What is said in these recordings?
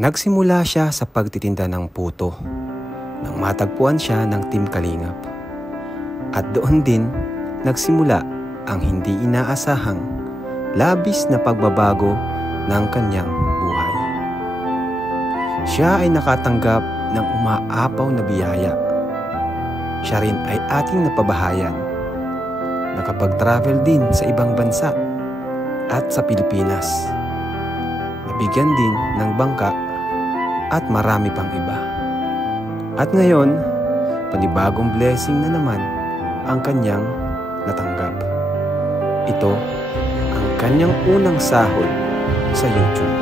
Nagsimula siya sa pagtitinda ng puto nang matagpuan siya ng Team Kalingap. At doon din nagsimula ang hindi inaasahang labis na pagbabago ng kanyang buhay. Siya ay nakatanggap ng umaapaw na biyaya. Siya rin ay ating napabahayan. Nakapag-travel din sa ibang bansa at sa Pilipinas. Nabigyan din ng bangka at marami pang iba. At ngayon, panibagong blessing na naman ang kanyang natanggap. Ito ang kanyang unang sahod sa YouTube.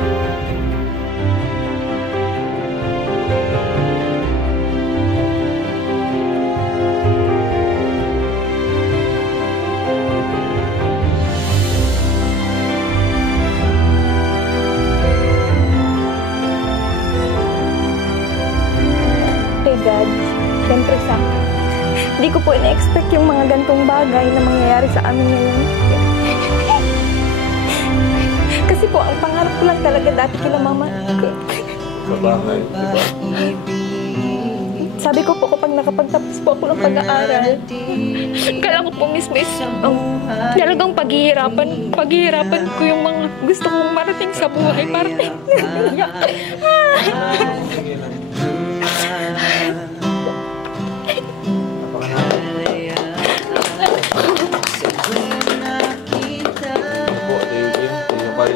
God, siyempre sa hindi ko po ina-expect yung mga gantong bagay na mangyayari sa amin ngayon. Kasi po, ang pangarap ko lang talaga dati kila mama. Sa bahay, di ba? Sabi ko po, kapag nakapagtapos po ako ng pag-aaral, kala ko po mismo is talagang paghihirapan ko yung mga gusto kong marating sa buhay. Marating.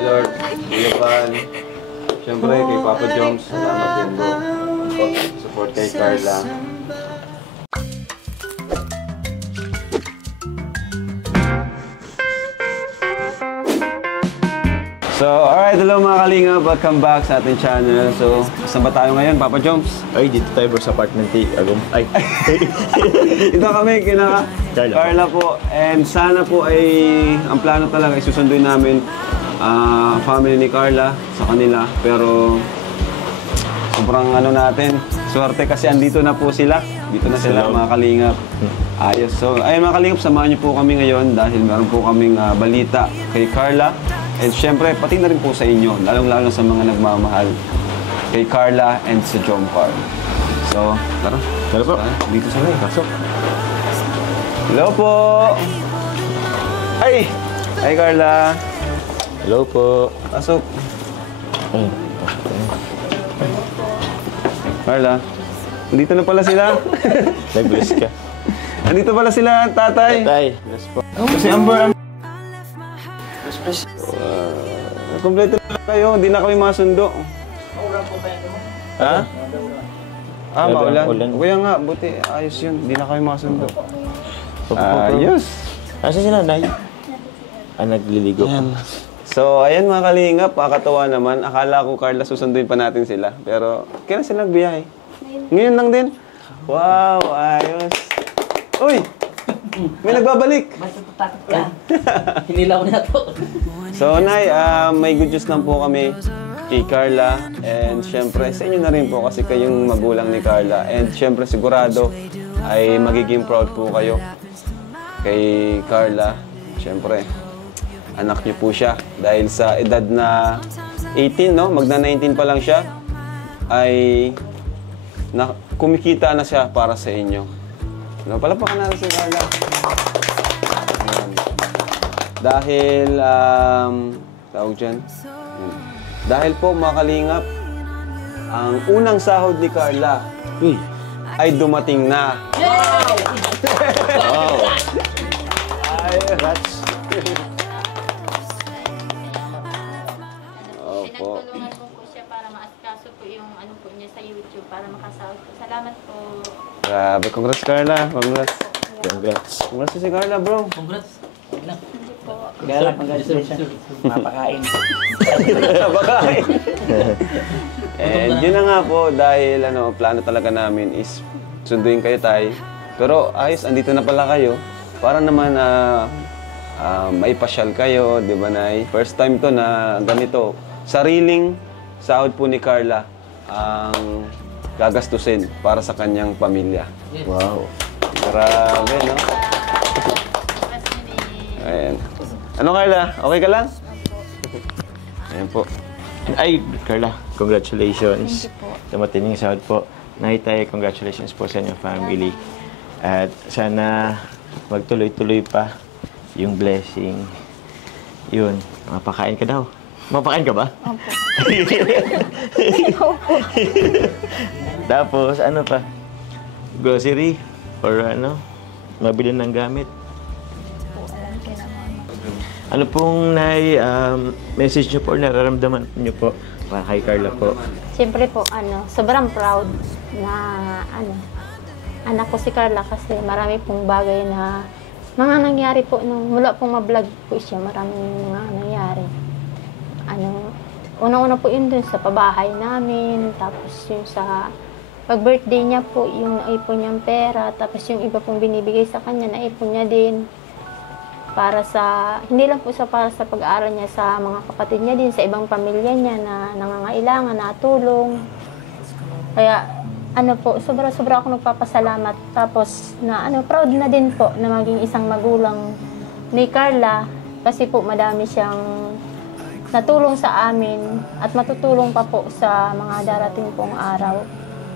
Lord, Kuya Van, siyempre kay Papa Joms, salamat din po. Support kay Carla. So, alright, hello mga Kalingap, welcome back sa ating channel. So, saan ba tayo ngayon, Papa Joms? Ay, dito tayo bro sa apartment Agum. Ay. Ito kami, kina Carla po. And sana po ay, ang plano talaga, isusunduin namin family ni Carla sa kanila. Pero, sobrang ano natin, swerte kasi andito na po sila. Dito na sila mga Kalingap. Ayos. So, ayun mga Kalingap, samahan niyo po kami ngayon dahil meron po kaming balita kay Carla. And syempre, pati na rin po sa inyo, lalong-lalo sa mga nagmamahal kay Carla and sa Jomcar. So, tara. Tara po. Dito sila. Pasok. Hello po! Ay! Hi, Carla! Hello po. Pasok. Ay, Carla, andito na pala sila. nag-bless ka. Andito pala sila, tatay. Tay, bless po. Kasi Amber, kompleto na kayo, hindi na kami masundo. Maulan po ba yan? Ha? Maulan. Ulan. Kaya nga, buti, ayos yun. Hindi na kami masundo. Ayos. Asa si nanay? Nagliligo pa. So, ayan mga Kalingap, pakakatawa naman. Akala ko, Carla, susunduin pa natin sila. Pero, kailan sila nagbiyahe? Ngayon lang din. Wow, ayos. Uy! May nagbabalik. Basta tatakot ka. Hinilaw na to. So, Nay, may good news lang po kami kay Carla. And syempre, sa inyo na rin po kasi kayong magulang ni Carla. And syempre, sigurado ay magiging proud po kayo kay Carla. Syempre, anak niyo po siya. Dahil sa edad na 18, no? Magna-19 pa lang siya, ay kumikita na siya para sa inyo. No, palapakan natin si Carla. Ayan. Dahil, tawag dyan. Dahil po, mga Kalingap, ang unang sahod ni Carla ay dumating na. Wow! Wow! Ay, rats. Opo. Pinagtulungan ko po siya para maasikaso po yung ano po niya sa YouTube para makasahod po. Salamat po. Grabe, congrats Carla. Congrats. Congrats. Congrats si Carla, bro. Congrats. Lang. Hindi po. Kaya lang, congratulations. Mapakain. Bakain. And yun na nga po, dahil plano talaga namin is sunduin kayo tayo. Pero ayos, andito na pala kayo. Para naman maipasyal kayo, di ba, Nay? First time to na ganito. Sariling sahod po ni Carla ang gagastusin para sa kanyang pamilya. Wow. Grabe, no? Ayan. Ano, Carla? Okay ka lang? Ayan po. Ay, Carla, congratulations. Thank you po. Sa matining sahod po. Nay, tay, congratulations po sa inyong family. At sana magtuloy-tuloy pa yung blessing. Yun, mapakain ka daw. Mapakain ka ba? Opo. Tapos, ano pa? Grocery? Or ano? Mabili ng gamit? Ano pong message niyo po, nararamdaman niyo po para kay Carla po? Siyempre po, sobrang proud na, anak ko si Carla kasi marami pong bagay na mga nangyari po nung mula pong ma-vlog po siya, maraming mga nangyari. Una-una po yun dun sa pabahay namin, tapos yung sa pag-birthday niya po, yung naipon niyang pera, tapos yung iba pong binibigay sa kanya, naipon niya din. Para sa, hindi lang po para sa pag-aaral niya sa mga kapatid niya din, sa ibang pamilya niya na nangangailangan, na tulong. Kaya, sobra-sobra ako nagpapasalamat. Tapos, proud na din po na maging isang magulang ni Carla. Kasi po, madami siyang natulong sa amin at matutulong pa po sa mga darating pong araw.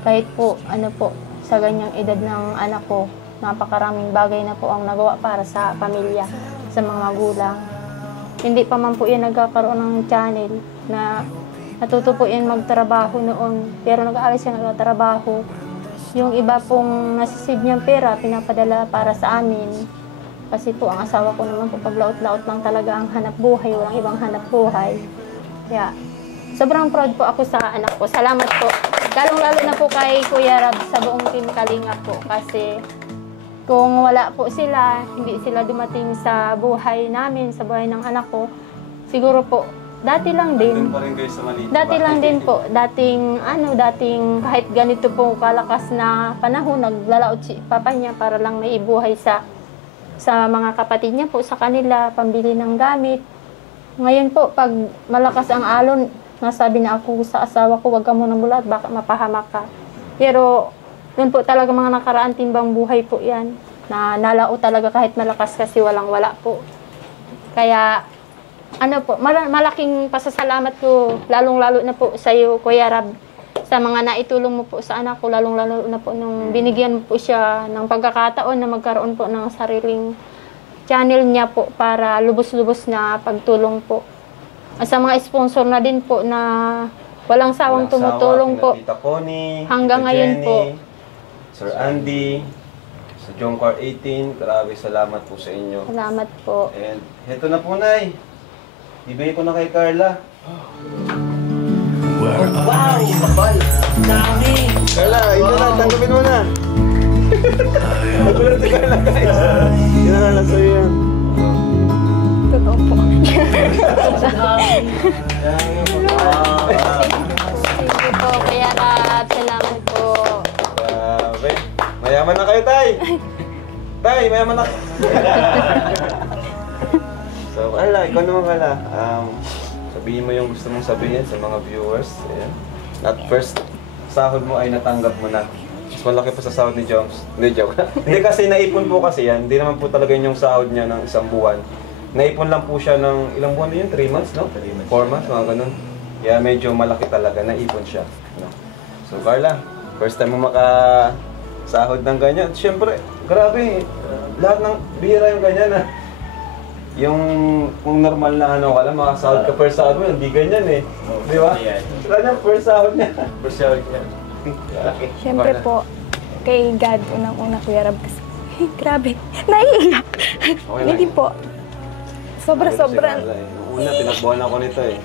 Kahit po, sa ganyang edad ng anak ko, napakaraming bagay na po ang nagawa para sa pamilya, sa mga magulang. Hindi pa man po yan nagkakaroon ng channel na natuto po yan magtrabaho noon. Pero nag-aaral siya nagtatrabaho. Yung iba pong nasisave niyang pera, pinapadala para sa amin. Kasi po ang asawa ko naman po paglaot-laot lang talaga ang hanap buhay, walang ibang hanap buhay. Kaya sobrang proud po ako sa anak ko. Salamat po. Lalong-lalo na po kay Kuya Rab sa buong team Kalinga po. Kasi kung wala po sila, hindi sila dumating sa buhay namin, sa buhay ng anak ko, siguro po, dati lang din. Dati lang din po. Dating kahit ganito po kalakas na panahon, naglalaot si papa niya para lang may ibuhay sa mga kapatid niya po, sa kanila, pambili ng gamit. Ngayon po, pag malakas ang alon, nasabi na ako sa asawa ko, wag ka muna bulat, baka mapahamak ka. Pero, yun po talaga mga nakaraan timbang buhay po yan. Na nalao talaga kahit malakas kasi walang-wala po. Kaya, malaking pasasalamat ko, lalong-lalo na po sa iyo, Kuya Rab, sa mga naitulong mo po sa anak ko, lalong-lalo na po nung binigyan mo po siya ng pagkakataon na magkaroon po ng sariling channel niya po para lubos-lubos na pagtulong po. At sa mga sponsor na din po na walang sawang tumutulong po. Tita Connie, hanggang Tita ngayon Jenny, po. Sir Andy, sa Jomcar 18, grabe salamat po sa inyo. Salamat po. And heto na po, Nay. Ibigay ko na kay Carla. Wow! Kapal! Dami! Carla, ito na, tanggapin mo na. Nagulat si Carla, guys. Yun na lang sa'yo yan. Totoo po. Thank you po, Kuya Rab. Salamat po. Grabe. Mayaman na kayo, Tay. Tay, mayaman na. So, Carla, ikaw naman, Carla. Sabihin mo yung gusto mong sabihin sa mga viewers. Ayan. At first, sahod mo ay natanggap mo na. Mas malaki pa sa sahod ni Joms. Hindi, joke. Hindi kasi naipon po kasi yan. Hindi naman po talaga yung sahod niya ng isang buwan. Naipon lang po siya ng ilang buwan na yun? 3 months, no? 4 months, mga ganun. Kaya medyo malaki talaga. Naipon siya. No? So, Carla, first time mo makasahod ng ganyan. Siyempre, grabe. Lahat ng bihira yung ganyan, ha? Yung kung normal na ka lang, makasahod ka per sahod mo, hindi ganyan eh. Di ba? Ganyan per sahod niya. Per sahod niya. Siyempre po, kay God, unang-una, Kuya Rab, kasi grabe, naiiyak. Hindi po. Sobra-sobra. Nung una, pinagbuhan ako nito eh.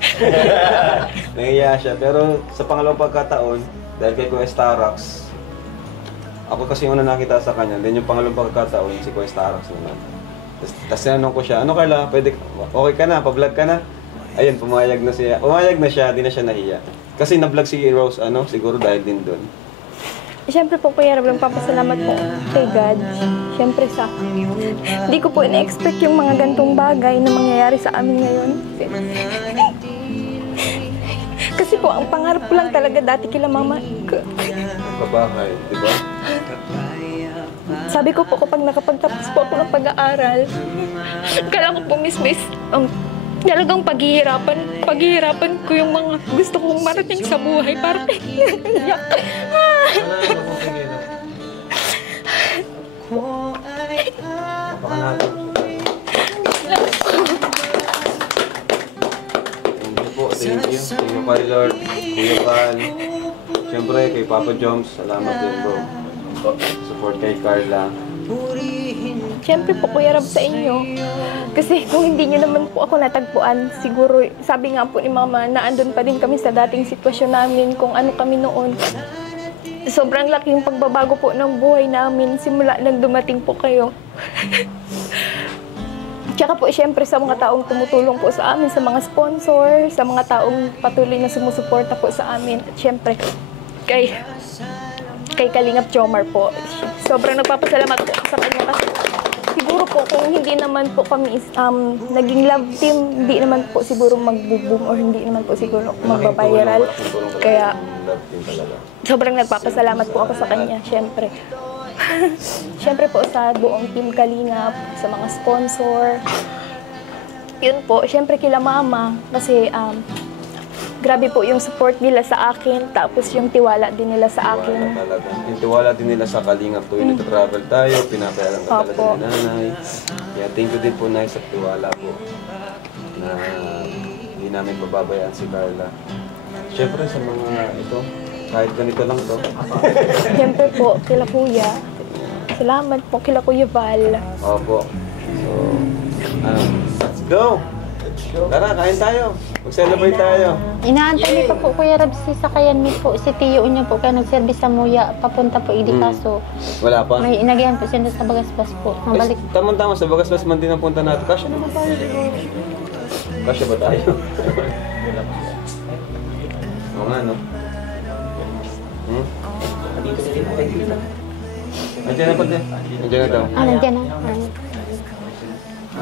Nahiya siya. Pero sa pangalawang pagkataon, dahil kay Kuya Starax, ako kasi una nakita sa kanya, then yung pangalawang pagkataon, si Kuya Starax naman. Tapos tinanong ko siya, ano Carla, pwede, okay ka na, pa-vlog ka na? Ayun, pumayag na siya. Pumayag na siya, di na siya nahiya. Kasi na-vlog si Rose, siguro dahil din doon. Siyempre po, Kuya Rab, papasalamat po kay God. Siyempre sa hindi ko po ina-expect yung mga gantong bagay na mangyayari sa amin ngayon. Kasi po, ang pangarap ko lang talaga dati kila mama. Kabahay, di ba? Sabi ko po, kapag nakapagtapos po ako ng pag-aaral, kailangan ko po mismo talagang paghihirapan ko yung mga gusto kong marating sa buhay para iyak. Thank you. Thank you kay Lord, Kuya Val. Siyempre kay Papa Joms, salamat din bro. Support kay Carla. Siyempre po, Kuya Rab, sa inyo. Kasi kung hindi nyo naman po ako natagpuan, siguro, sabi nga po ni Mama, na andun pa din kami sa dating sitwasyon namin, kung ano kami noon. Sobrang laking pagbabago po ng buhay namin simula nang dumating po kayo. Tsaka po, siyempre, sa mga taong tumutulong po sa amin, sa mga sponsor, sa mga taong patuloy na sumusuporta po sa amin. At siyempre, kay Kalingap Jomar po. Sobrang nagpapasalamat po sa kanya kasi siguro po kung hindi naman po kami naging love team, hindi naman po siguro mag-boom or hindi naman po siguro magbabiral. Kaya sobrang nagpapasalamat po ako sa kanya, syempre. Syempre po sa buong team Kalingap, sa mga sponsor. Yun po, syempre kila Mama kasi grabe po yung support nila sa akin, tapos yung tiwala din nila sa akin. Yung tiwala din nila sa Kalingap tuwing nagtatravel tayo, pinapayalan ka talaga ni Nanay. Yeah, thank you din po, Nay, sa tiwala po na hindi namin pababayaan si Carla. Siyempre sa mga ito, kahit ganito lang to. Siyempre po, kila Kuya. Salamat po kila Kuya Val. Opo. So, let's go! Tara, kain tayo. Mag-celebrate tayo. Inaantay niyo pa po, Kuya Rab, si sakayan niyo po, si Tiyo niyo po, kaya nag-service sa Muya, papunta po Idikaso. Wala pa? May inagayan po siya sa Bagaspas po. Mabalik. Tama-tama, sa Bagaspas man din ang punta natin. Kasya naman tayo. Kasya ba tayo? Oo nga, no? Nandiyan na pati. Nandiyan na daw. Nandiyan na.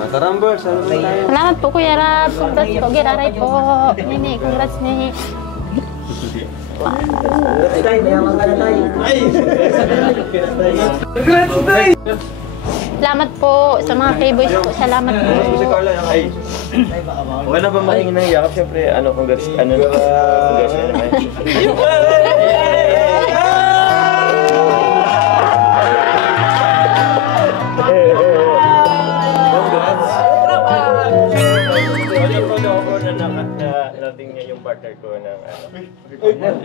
Tara, Amber, salamat tayo. Salamat po, Kuya Rab. Congrats po, Giraray po. Nini, congrats, Nini. Salamat po sa mga K-boys po. Salamat po. Wala ba mahingi ng yakap? Siyempre, congrats naman. Nating niya yung partner ko ng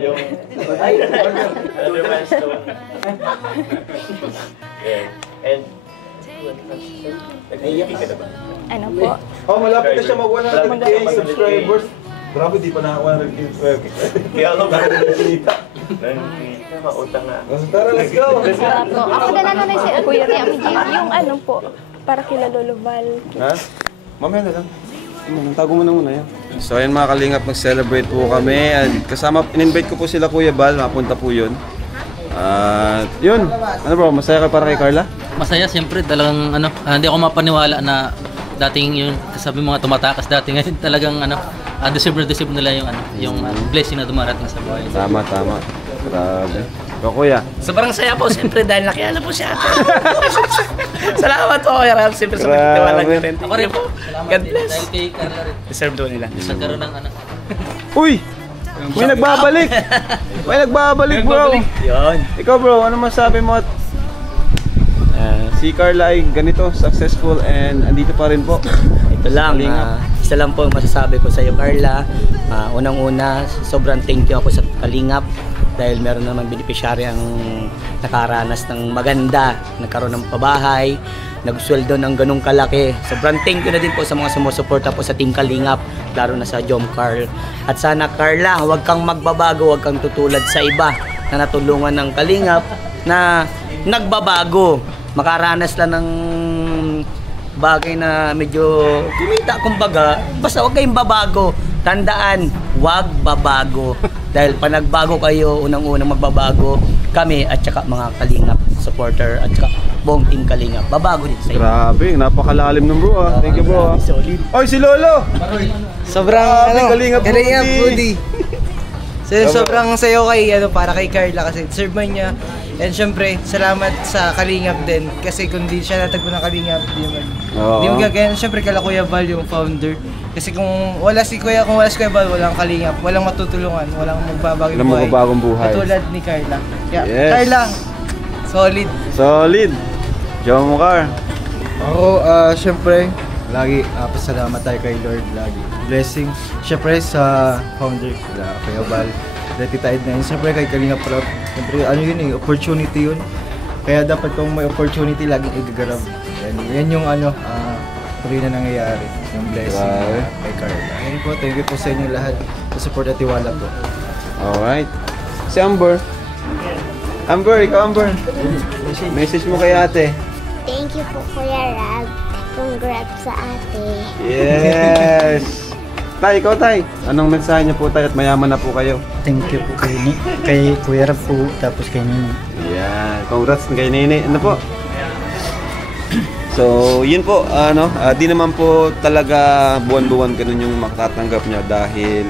yung other milestone. And nag-iiyak ka na ba? Ano po? Oh, malapit na siya mag-100k subscribers. Grabe, di pa naka-100k subscribers. Kaya ako ba nakikita? Mautang na. Tara, let's go! Sarap po. Ako na lang si Kuya Rab. Yung ano po, para kila Lolo Val. Ha? Mamaya na lang. Tago mo na muna yan. So ayun mga Kalingap, mag-celebrate po kami. At kasama, in-invite ko po sila Kuya Val, mapunta po yun. At yun, ano bro, masaya ka para kay Carla? Masaya, siyempre, talagang hindi ako mapaniwala na dating yung sabi mga tumatakas dati ngayon talagang deserve nila yung blessing na dumarating sa buhay. Tama. Grabe. So, Kuya? Sobrang saya po, siyempre, dahil nakilala po siya. Salamat po, Kuya Rab, siyempre sa pagtitiwala niyo rin. Ako rin po. God bless. Dahil kay Carla rin. Deserve doon nila. Nagkaroon ng Uy! May nagbabalik! May nagbabalik, bro! Yun. Ikaw, bro, ano masabi mo? Si Carla ay ganito, successful, and andito pa rin po. Ito lang, isa lang po ang masasabi ko sa iyo, Carla. Unang-una, sobrang thank you ako sa Kalingap dahil meron naman beneficiary ang nakaranas ng maganda, nagkaroon ng pabahay, nagsweldo ng ganong kalaki. Sobrang thank you na din po sa mga sumusuporta po sa Team Kalingap, lalo na sa Jom Carl. At sana, Carla, huwag kang magbabago, huwag kang tutulad sa iba na natulungan ng Kalingap na nagbabago. Makaranas lang ng bagay na medyo kumita, kumbaga, basta huwag kayong babago. Tandaan, huwag babago. Dahil pa nagbago kayo, unang-unang magbabago kami at saka mga Kalingap supporter at saka buong Team Kalingap. Babago din sa iyo. Grabe, napakalalim ng bro ah. Thank you bro ah. Oy, si Lolo! Sobrang Kalingap Foodie! Sobrang sayo kay, para kay Carla kasi serve man niya. And syempre, salamat sa Kalingap din. Kasi kung di siya natagpo ng Kalingap, di magagaya. Syempre, kala Kuya Val yung founder. Kasi kung wala si Kuya Val, walang Kalingap, walang matutulungan, walang magbabagong buhay. Katulad ni Carla. Kaya, yes. Carla, solid. Solid. Jomcar. Ako, syempre, lagi pasalamat tayo kay Lord lagi. Blessing. Syempre sa founder, Kuya Val. Dati tayo na yun. Syempre kay Kalingap Rob. Syempre opportunity yun. Kaya dapat kung may opportunity, laging igagarab. Yan yung tuloy na nangyayari. Yung blessing kay Carla. Ayun po, thank you po sa inyo lahat. Sa support at tiwala po. Alright. Si Amber. Ikaw Amber. Message mo kay ate. Thank you po Kuya Rab. Congrats sa ate. Yes! Tay, ikaw Tay. Anong mensahe niyo po Tay at mayaman na po kayo? Thank you po kay Kuya Rab po, tapos kay Nini. Yan. Congrats kay Nini. Ano po? So, yun po. Di naman po talaga buwan-buwan ganun yung makatanggap niya dahil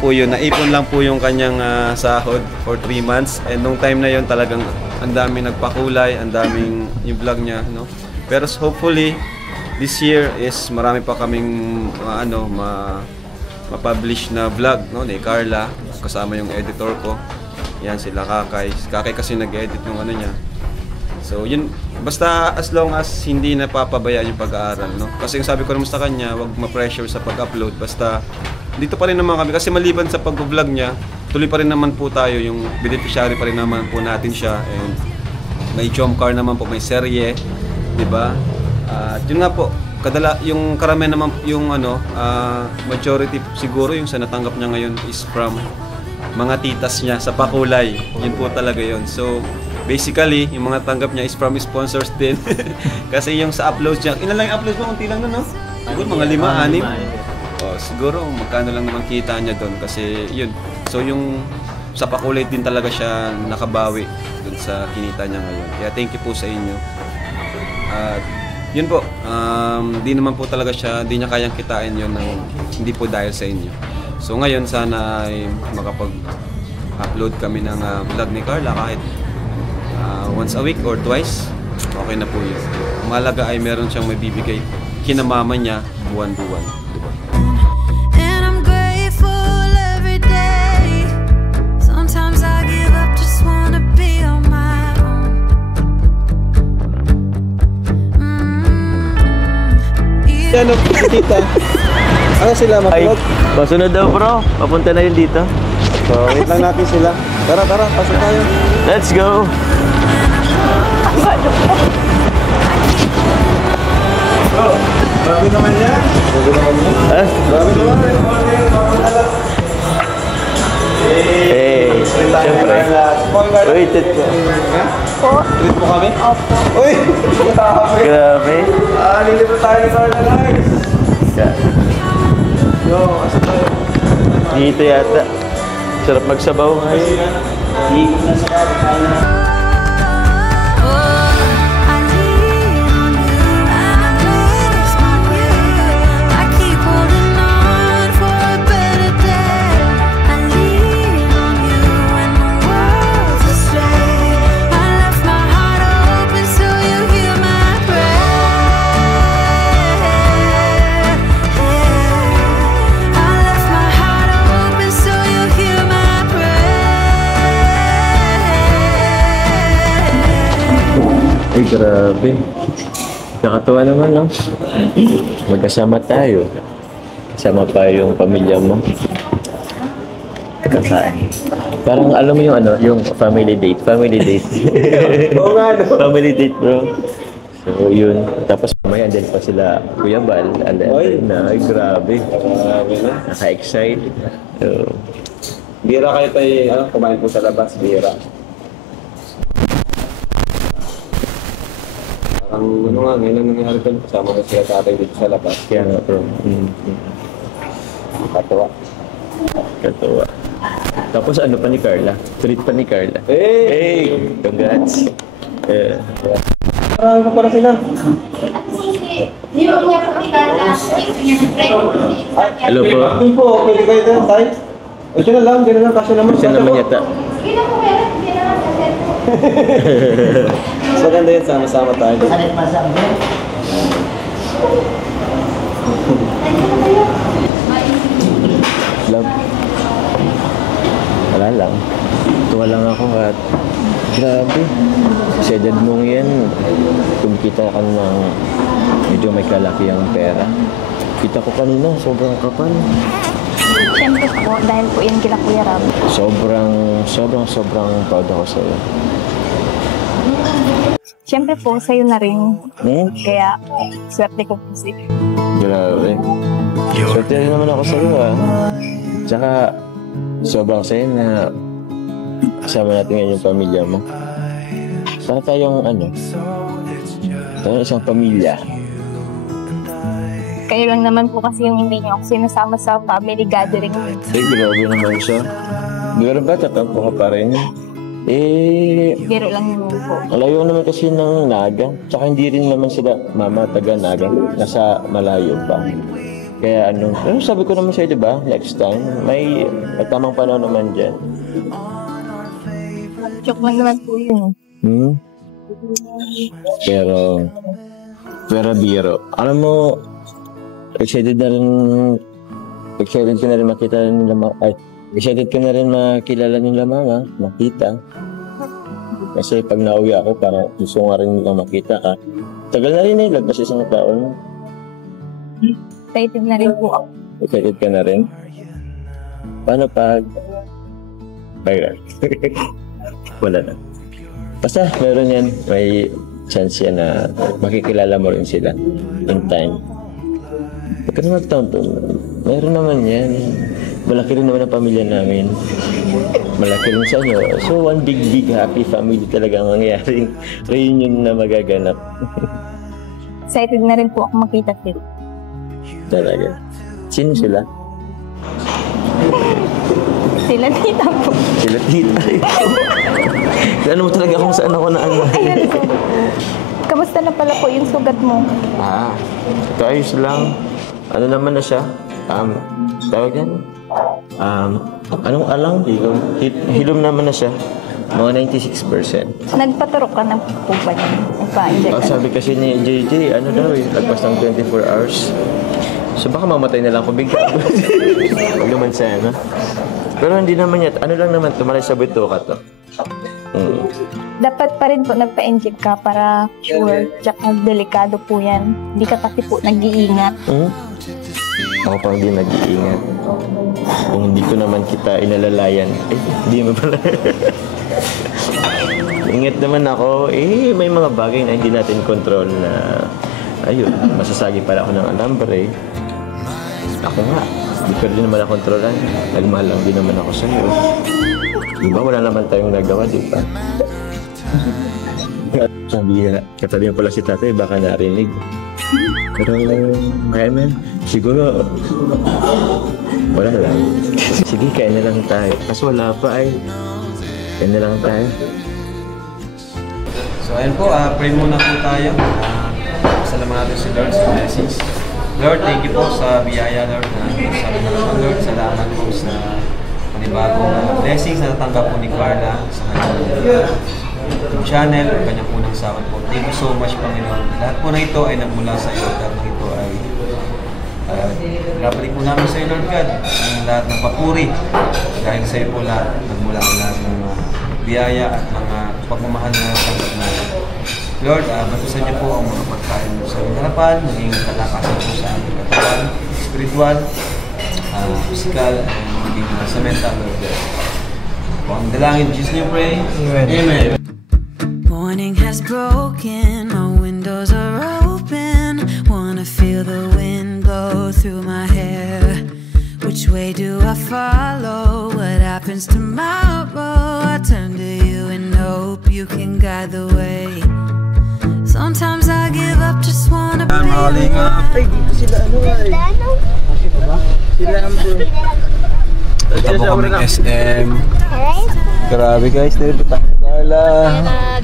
po yun, naipon lang po yung kanyang sahod for 3 months. And nung time na yun talagang ang daming nagpakulay, ang daming yung vlog niya, no? Pero hopefully, this year is marami pa kaming ma-publish na vlog, no, ni Carla kasama yung editor ko. Yan sila Kakay kasi nag-edit ng niya. So yun, basta as long as hindi napapabayaan yung pag-aaral, no. Kasi sabi ko naman sa kanya, wag ma-pressure sa pag-upload, basta dito pa rin naman kami kasi maliban sa pag-vlog niya, tuloy pa rin naman po tayo, yung beneficiary pa rin naman po natin siya, and may Jomcar naman po, may serye, 'di ba? At yun nga po, yung karamihan naman yung majority siguro yung sa natanggap niya ngayon is from mga titas niya sa pakulay. Yun po talaga yun. So basically, yung mga tanggap niya is from sponsors din. Kasi yung sa uploads niya, ilan lang yung uploads mo? Kunti lang nun, no? Siguro mga 5, 6. Siguro magkano lang naman kita niya doon kasi yun. So yung sa pakulay din talaga siya nakabawi dun sa kinita niya ngayon. Kaya thank you po sa inyo. At yun po, di naman po talaga siya, di niya kayang kitain yun ng hindi po dahil sa inyo. So ngayon sana ay makapag-upload kami ng vlog ni Carla kahit once a week or twice, okay na po yun. Mahalaga ay meron siyang may bibigay kinamama niya buwan-buwan. Diba? Ano, tita? Ano sila, mapulot? Masunod daw bro, papunta na yun dito. So, wait lang natin sila. Tara, pasok tayo. Let's go! Grabe naman yan. Grabe naman. Hey, siyempre. Uy, tit po. Treat mo kami? Opo. Uy! Grabe. Lilipot tayo ni Carla, guys. Yo, asa tayo? Dito yata. Sarap magsabaw ngayon. Ikot na sa Carla. Ay, grabe. Nakatuwa naman, no? Magkasama tayo. Kasama pa yung pamilya mo. Kakain. Parang alam mo yung yung family date. Family date. Oo nga, no? Family date, bro. So, yun. Tapos mamaya, andyan pa sila Kuya Bal. Andyan na. Ay, grabe. Grabe na. Naka-excite. So, Bira kayo tayo, kumain po sa labas. Bira. Ang nga, ngayon ang nangyari ko, kasama ko sila tatay dito sa labas. kaya nga, bro. Katawa. Katawa. Tapos ano pa ni Carla? Treat pa ni Carla. Hey! Congrats. Marami pa para sila. Hello po. Hindi po, pwede kayo doon tayo. Ito na lang, gano'n lang, kasi naman Kasi naman yata. So, ganda yun, sama-sama tayo. Love. Wala lang. Tuwa lang ako at grabe. Sa edad mong yan, kumikita ka ng medyo may kalaki ang pera. Kita ko kanina, sobrang kapal. Siyempre po, dahil po yun kila Kuya Ram. Sobrang proud ako sa'yo. Siyempre po, sa'yo na rin. Hmm? Kaya, swerte ko po siya. Grabe. Swerte rin naman ako sa'yo ah. Tsaka, sobrang saya na kasama natin ngayon yung pamilya mo. Para tayong tayong isang pamilya. Kayo lang naman po kasi yung hindi niyo ako sinasama sa family gathering. Grabe naman siya. Pero ba, tatampo ka pa rin? Biro lang naman po. Malayo naman kasi ng Naga. Tsaka hindi rin naman sila mama taga Naga. Nasa malayo pa. Kaya pero sabi ko naman sa'yo, diba? Next time, may tamang panahon naman dyan. Joke lang naman po yun. Pero biro. Alam mo, excited ka na rin makita nila excited ka na rin makilala nila mama, makita. Kasi pag nauwi ako, parang gusto nga rin nila makita ka. Tagal na rin lagpas isang taon. Excited na rin po ako. Excited ka na rin? Paano pag... Bayan. Wala na. Basta, meron yan. May chance yan na makikilala mo rin sila in time. Huwag ka na mag-taon to. Meron naman yan. Malaki rin naman ang pamilya namin. Malaki rin sa inyo. So, one big happy family talaga ang mangyaring reunion na magaganap. Excited na rin po ako makita sila. Talaga. Sino sila? Sila tita po. Sila tita. Ano mo talaga kung saan ako na Kamusta na pala po yung sugat mo? Ito ayos lang. Ano naman na siya? Tawag yan? Anong alang? Hilom naman na siya. Mga 96%. Nagpaturok ka na po ba niya? Nagpa-inject? Sabi kasi ni JJ, lagpas ng 24 hours. So baka mamatay na lang ako bigla. Huwag naman sana. Pero hindi naman yan. Ano lang naman, tumalay sa buto ka to. Dapat pa rin po nagpa-inject ka para sure. Tsaka delikado po yan. Hindi ka kasi po nag-iingat. Ako pa hindi nag-iingat. Kung hindi ko naman kita inalalayan, hindi mo pala. Ingat naman ako, may mga bagay na hindi natin control na, masasagi pala ako ng alambre. Ako nga, hindi ko rin naman nakontrolan. Nagmahal lang din naman ako sa'yo. Diba, wala naman tayong nagawa, diba? Sabi na, katabi pala si tatay, baka narinig. Pero, siguro, wala lang. Sige, kain na lang tayo. Kasi wala pa kain na lang tayo. So, ayun po, pray muna po tayo. Salamat natin si Lord sa blessings. Lord, thank you po sa biyaya, Lord. Sabi naman, Lord, salamat po sa panibagong blessings na natanggap po ni Carla sa kanyang YouTube channel, ang kanyang punang sahod po. Thank you so much, Panginoon. Lahat po na ito ay nagmula sa iyo. Lahat na ito ay nabalik po namin sa iyo, Lord God, ang lahat ng papuri. Dahil sa iyo po lahat, nagmula ang lahat ng biyaya at mga pagmamahal na natanggap natin. Lord, batusan niyo po ang mga pagkain mo sa aming harapan, maging kalakasan po sa aming katawan, spiritual, physical, and maging sa mental, Lord God. Ang dalangin, Jesus niyo pray. Amen. Morning has broken, my windows are open. Wanna feel the wind blow through my hair. Which way do I follow? What happens tomorrow? I turn to you and hope you can guide the way. Sometimes I give up, just wanna be alone. Ay, dito sila Sila ang Ito po kami SM. Grabe guys, dito tayo Carla.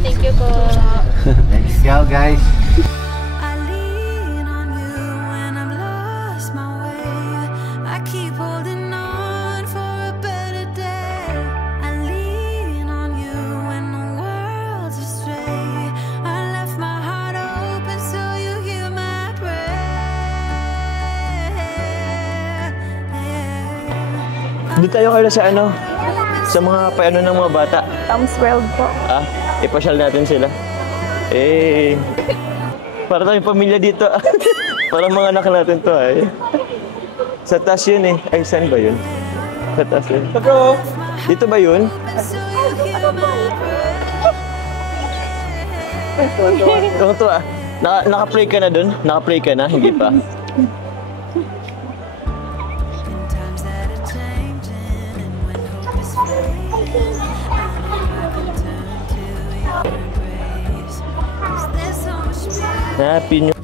Thank you po. Let's go guys. I lean on you when I'm lost my way. I keep holding on for a better Doon tayo Carla sa ano? Sa mga paano ng mga bata. Tom's World po. Ah, ipasyal natin sila. Eh, para tayong pamilya dito. Parang mga anak natin to ay. Sa taas yun eh. Ay, saan ba yun? Sa taas yun. Bro! Dito ba yun? Tuwa. Naka-pray ka na dun? Naka-pray ka na? Hindi pa? Happy New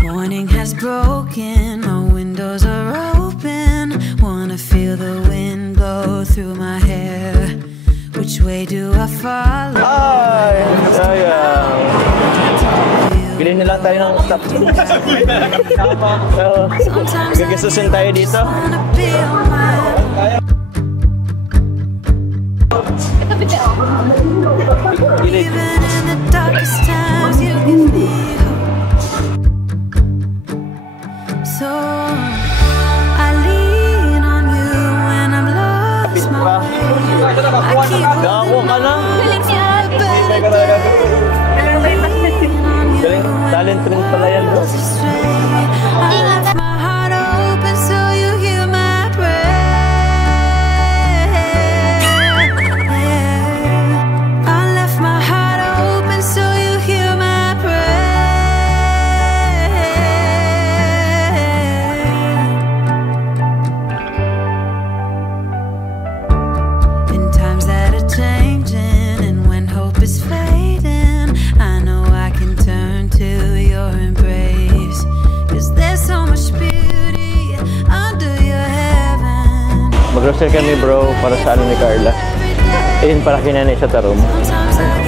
Morning has broken, my windows are open. Wanna feel the wind blow through my hair. Which way do I follow? Ay! Sayang! Bilhin na lang tayo ng stop. So, gagasusin tayo dito. Even in the darkest times, you give me hope. So I lean on you when I'm lost my way. I keep Nakakuha ka na. Galing, talent rin pala yan, bro. I left my heart open so you hear my prayer. I left my heart open so you hear my prayer. In times that are changing and when hope is fading, I know I can turn to your embrace. 'Cause there's so much beauty under your heaven. Mag-grocery kami, bro, para sa ano ni Carla. Ayun, para kinanay sa tarom.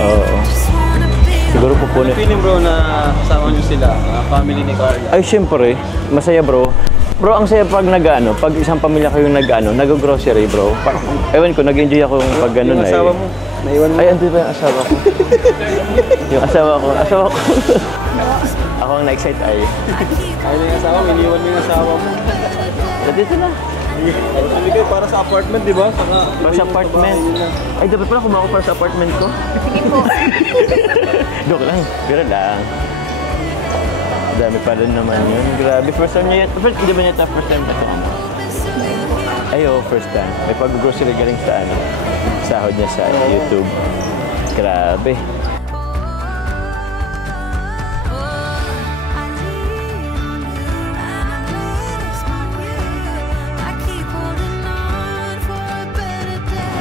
Oo. Siguro pupunin. Feeling bro na kasama niyo sila, family ni Carla. Ay, syempre. Masaya, bro. Bro, ang saya pag nag-ano, pag isang pamilya kayong nag-ano, nag-grocery, bro. Ewan ko, nag-enjoy ako pag gano'n Yung asawa mo, naiwan mo. Ay, andun ba yung asawa ko? Yung asawa ko. Ako ang na-excite ay. Ay, yung asawa, iniwan mo yung asawa mo. Dito na. Sabi kayo para sa apartment, di ba? Para sa apartment. Ay, dapat pala kumawa para sa apartment ko. Sige po. Joke lang. Pero lang. Dami pa rin naman yun. Grabe. First time niya yan. Hindi ba niya ito first time na ito? Ay, first time. May pag-grocery galing sa ano. Sahod niya sa YouTube. Grabe.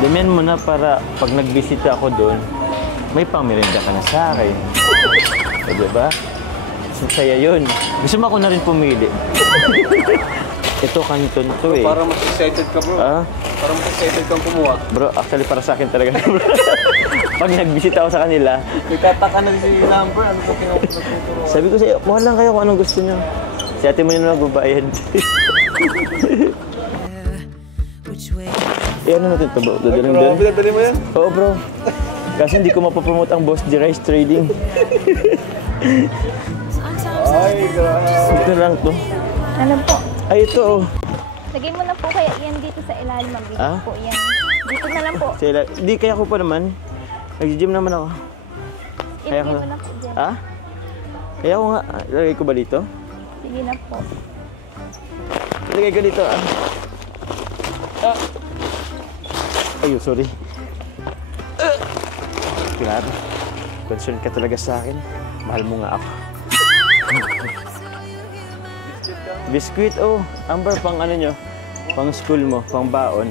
Damihan mo na para pag nag-visita ako doon, may pamirinda ka na sa akin. O, diba? Saya yun. Gusto mo ako na rin pumili. Ito kanton to eh. Para mas excited ka, bro. Ah? Para mas excited kang kumuha. Bro, actually para sa akin talaga. Pag nag-visita ako sa kanila, nagtataka na si number. Ano po pinapatuturuan? sabi ko sa'yo, kuha lang kayo kung anong gusto nyo. Si ate mo yun na magbabayad. ano natin ito bro? Dadalhin doon? Pinagdali mo yan? Oo bro. Kasi hindi ko mapapromote ang Boss D Rice Trading. Ay, grabe. Ito lang to. Ano po? Ay, ito oh. Lagay mo na po kaya yan dito sa ilalim. Mabilis Ah? po yan. Dito na lang po. Hindi, kaya ko pa naman. Nag-gym naman ako. Kaya Ilagay ko mo na po dyan. Ah? Kaya ko nga. Lagay ko ba dito? Sige na po. Lagay ko dito ah. Ay, sorry. Grabe. Concern ka talaga sa akin. Mahal mo nga ako. Biscuit, oh. Amber, pang ano nyo? Pang school mo, pang baon.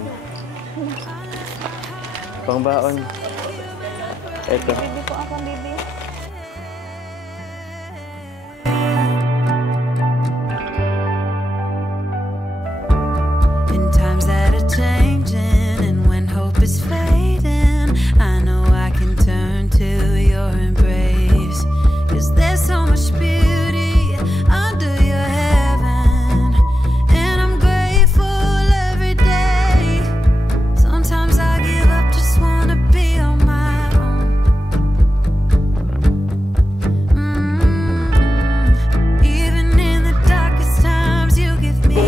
Pang baon. Eto. Baby po ako, baby. In times that are changing and when hope is fading, I know I can turn to your embrace. 'Cause there's so much beauty under your heaven, and I'm grateful every day. Sometimes I give up, just wanna be on my own. Even in the darkest times, you give me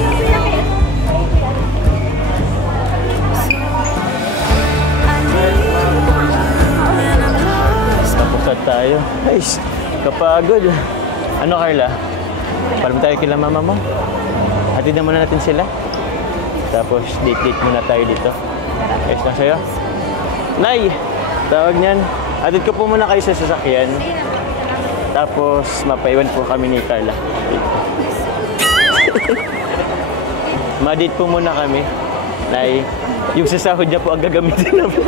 Tapos tayo. Nice. Kapagod. Ano, Carla? Palam tayo kila mama mo. Hatid na muna natin sila. Tapos date-date muna tayo dito. Ayos lang sa'yo. Nay! Tawag niyan. Hatid ko po muna kayo sa sasakyan. Tapos mapaiwan po kami ni Carla. Ma-date po muna kami. Nay, yung sasahod niya po ang gagamitin na po.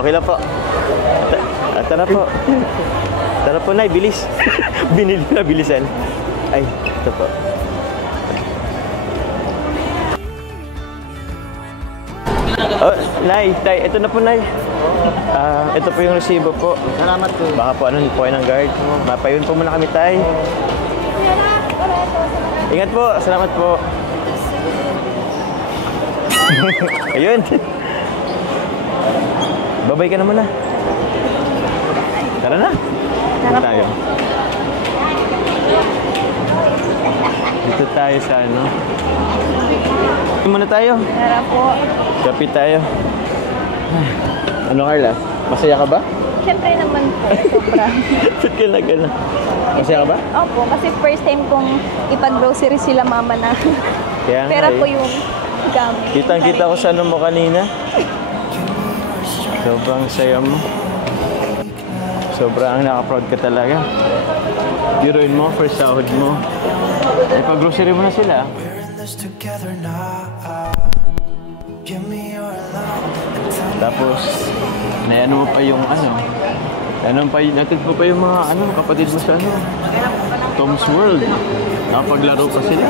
Okay lang po. Tara po. Tara po, Nay, bilis. Binili na, bilisan. Ay, ito po. Oh, Nay, ito na po, Nay. Ito po yung resibo po. Salamat po. Baka po ano po kayo ng guard. Mapayun po muna kami, Tay. Ingat po. Salamat po. Ayun. Babay ka na muna. Tara na. Tara po. Tayo. Dito tayo sa ano. Dito muna tayo. Tara po. Kapi tayo. Ano, Carla? Masaya ka ba? Siyempre naman po, sobra. Ba't ka na gano'n? Masaya ka ba? Opo, kasi first time kong ipag-grocery sila mama na. Kaya nga Pera eh. po yung gamit. Kitang-kita ko sa ano mo kanina. Sobrang saya mo. Sobrang naka-proud ka talaga. Biruin mo, first sahod mo. Ipag-grocery mo na sila. Tapos, naano mo pa yung ano. Natid mo pa yung mga ano, kapatid mo sa ano. Tom's World. Nakapaglaro pa sila.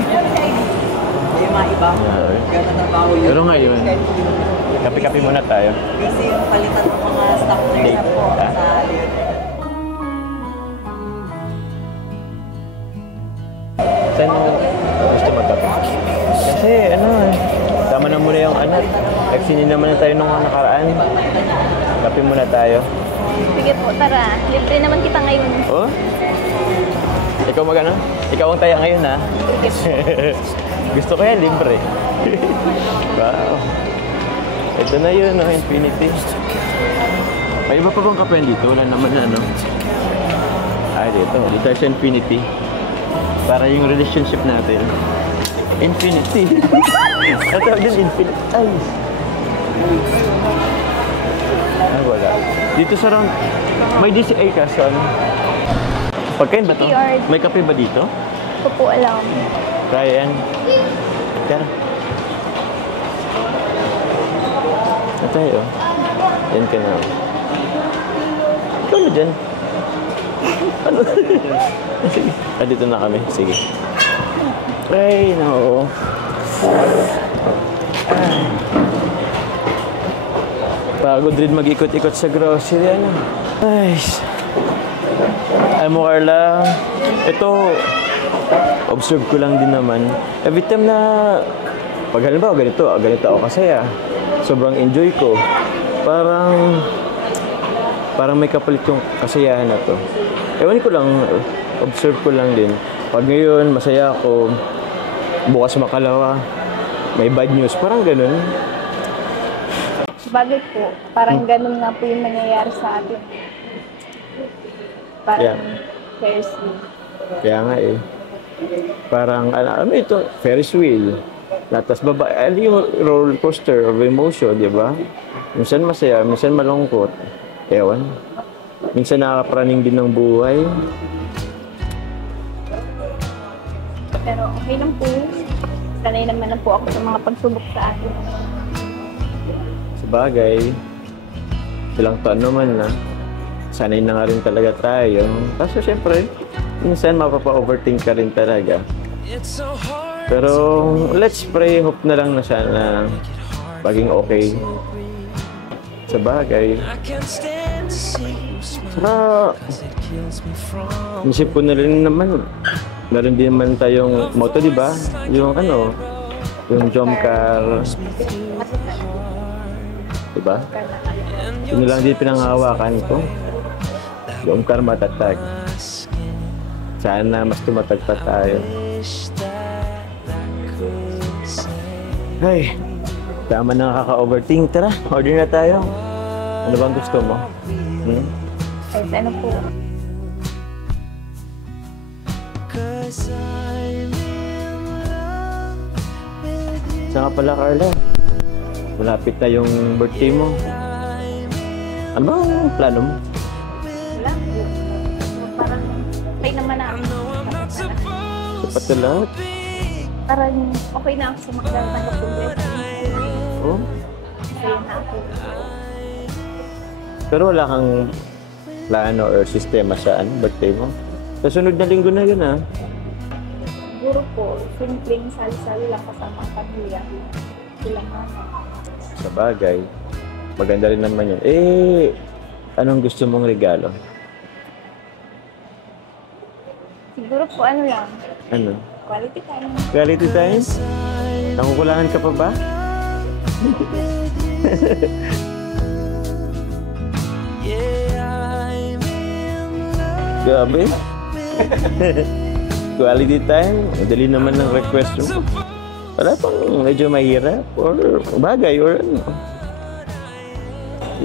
Yung mga iba. Pero ngayon, kape-kape muna tayo. Kasi yung palitan ng mga stock nurse po sa Saan mo gusto magkape? Kasi ano, tama na muna yung anak. Nagsinin naman na tayo nung nakaraan. Kape muna tayo. Sige po, tara. Libre naman kita ngayon. Oh? Ikaw magano? Ikaw ang taya ngayon, ha? Gusto ko yan, libre. Wow. Ito na yun, no? Infinity. May iba pa bang kape dito? Wala naman na, no? Ay, dito. Dito sa Infinity. Para yung relationship natin. Infinity. Ito din, Infinity. Ay. Ay, wala. Dito sa round, may DCA ka, son. Pagkain ba to? May kape ba dito? Ko po alam. Ryan. Tara. Ito tayo. Yan ka na. Ikaw na dyan. Ano? Sige. Dito na kami. Sige. Ay, no. Pagod rin mag-ikot-ikot sa grocery. Ano? Ay. Ay mo, Carla. Ito, observe ko lang din naman. Every time na Pag halimbawa, ganito ako kasaya. Sobrang enjoy ko. Parang may kapalit yung kasiyahan na to. Ewan ko lang, observe ko lang din. Pag ngayon, masaya ako, bukas makalawa, may bad news, parang ganun. Bagay po, parang ganun nga po yung nangyayari sa atin. Parang Ferris wheel. Kaya nga eh. Parang, ano ito, Ferris wheel. Tapos yung roller coaster of emotion, di ba? Minsan masaya, minsan malungkot. Ewan. Minsan nakakapraning din ng buhay. Pero okay lang po. Sanay naman na po ako sa mga pagsubok sa atin. Sabagay, ilang taon naman na. Sanay na nga rin talaga tayo. Kaso syempre, minsan mapapa-overthink ka rin talaga. Pero let's pray, hope na lang na sana maging okay. Sabagay. Saka, isip ko na rin naman, meron din naman tayong motto, di ba? Yung yung jump car. Di ba? Yun lang din pinanghawakan ko. Jump car matatag. Sana mas tumatag pa tayo. Ay, tama na nakaka-overthink. Tara, order na tayo. Ano bang gusto mo? Ay, ano po? Saan ka pala, Carla? Malapit na yung birthday mo. Ano ba ang plano mo? Wala po. Parang okay naman na ako. Sapat na lahat? Parang okay na ako sa magdatanggap ng blessing. Oh? Kaya na ako. Pero wala kang plano or sistema sa birthday mo? Sa sunod na linggo na yun, Siguro po, simpleng sal-sal lang kasama ang pamilya. Sila mama. Sa bagay. Maganda rin naman yun. Anong gusto mong regalo? Siguro po ano lang, Ano? quality time. Quality time? Nakukulangan ka pa ba? Grabe. Quality time? Madali naman ng request mo. Wala pang medyo mahirap or bagay or ano.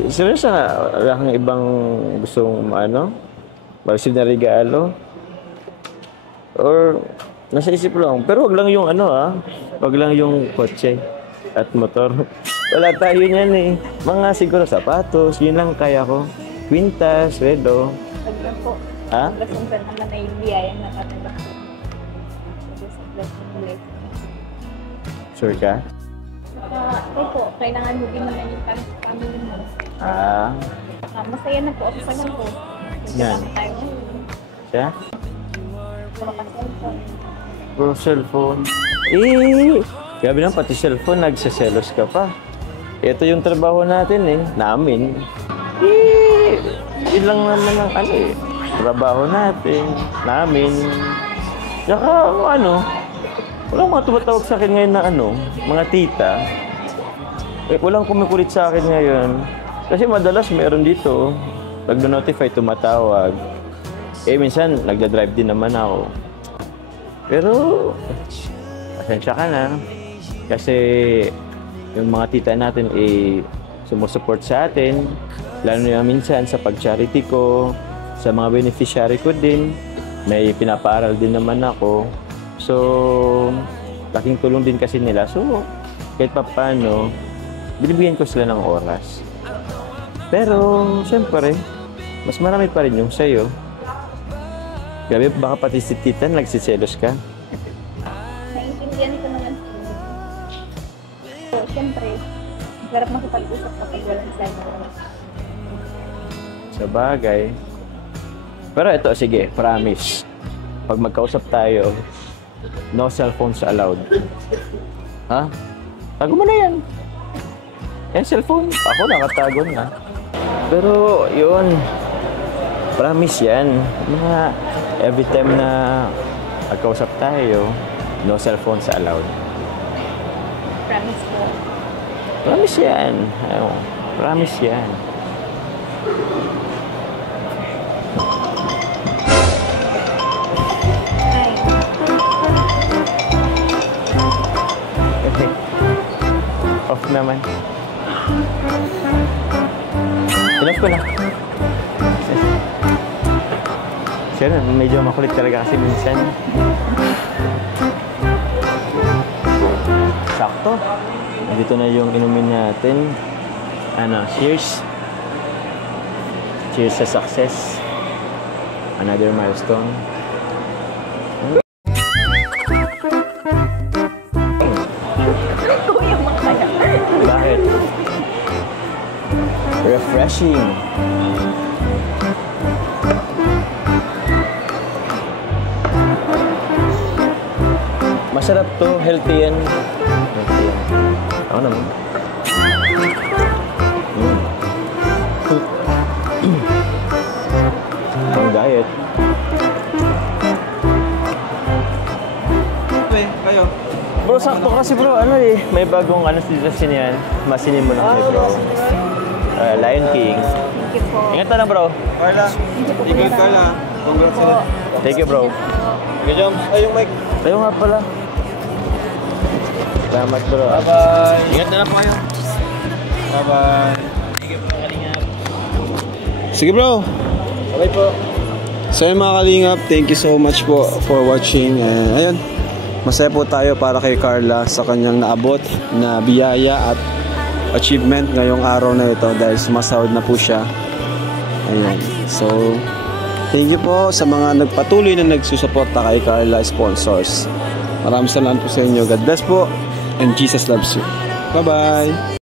Seryoso na, wala kang ibang gustong mag-receive na regalo? Or nasa isip lang. Pero wag lang yung wag lang yung kotse at motor. Wala tayo niyan eh. Mga siguro sapatos, yun lang kaya ko. Quintas, relo. Wag lang po. Ha? Lasong ka naman na yung biyayang nakatanggap po. Sure ka? Opo, kailangan mo din naman yung family mo. Masaya na po ako sa lang po. Yan. Tayo ngayon. Siya? Puro ka cellphone. Puro cellphone. Grabe naman, pati cellphone, nagsaselos ka pa. Ito yung trabaho natin namin. Yun lang naman ang trabaho natin, namin. Tsaka walang mga tumatawag sa akin ngayon na mga tita. Walang kumukulit sa akin ngayon. Kasi madalas meron dito, pag na-notify, tumatawag. Minsan, nagda-drive din naman ako. Pero, pasensya ka na. Kasi, yung mga tita natin, sumusupport sa atin. Lalo na minsan sa pag-charity ko, sa mga beneficiary ko din. May pinapaaral din naman ako. So, laking tulong din kasi nila. So, kahit pa paano, binibigyan ko sila ng oras. Pero, siyempre, mas marami pa rin yung sa'yo. Grabe, baka pati si tita nagsiselos ka. Naiintindihan ko naman. So, siyempre, garap makipag-usap kapag walang cellphone. Sa bagay. Pero ito, sige, promise. Pag magkausap tayo, no cellphones allowed. Ha? Tago mo na yan. Cellphone. Ako nakatago na. Pero, yun. Promise yan. Every time na magkausap tayo, no cellphones allowed. Promise po. Promise yan. Ayun, promise yan. Off naman. Enough ko na. Sir, medyo makulit talaga kasi minsan. Sakto. Dito na yung inumin natin. Cheers. Cheers sa success. Another milestone. Bakit? Refreshing. Masarap to, healthy yan. Healthy yan. Ako naman. Ang diet. Kayo. Bro, sakto kasi bro, may bagong station yan. Masinin mo lang bro. Lion King. Thank you po. Ingat na lang bro. Carla. Ingat Carla. Congrats sila. Thank you bro. Sige, Jom. Ay, yung mic. Tayo nga pala. Salamat bro. Bye-bye. Ingat na lang po kayo. Bye-bye. Sige po, Kalingap. Sige bro. Okay po. So yun mga Kalingap, thank you so much po for watching. Ayun, masaya po tayo para kay Carla sa kanyang naabot na biyaya at achievement ngayong araw na ito dahil sumasahod na po siya. Ayun. So, thank you po sa mga nagpatuloy na nagsusuporta kay Carla sponsors. Maraming salamat po sa inyo. God bless po and Jesus loves you. Bye-bye!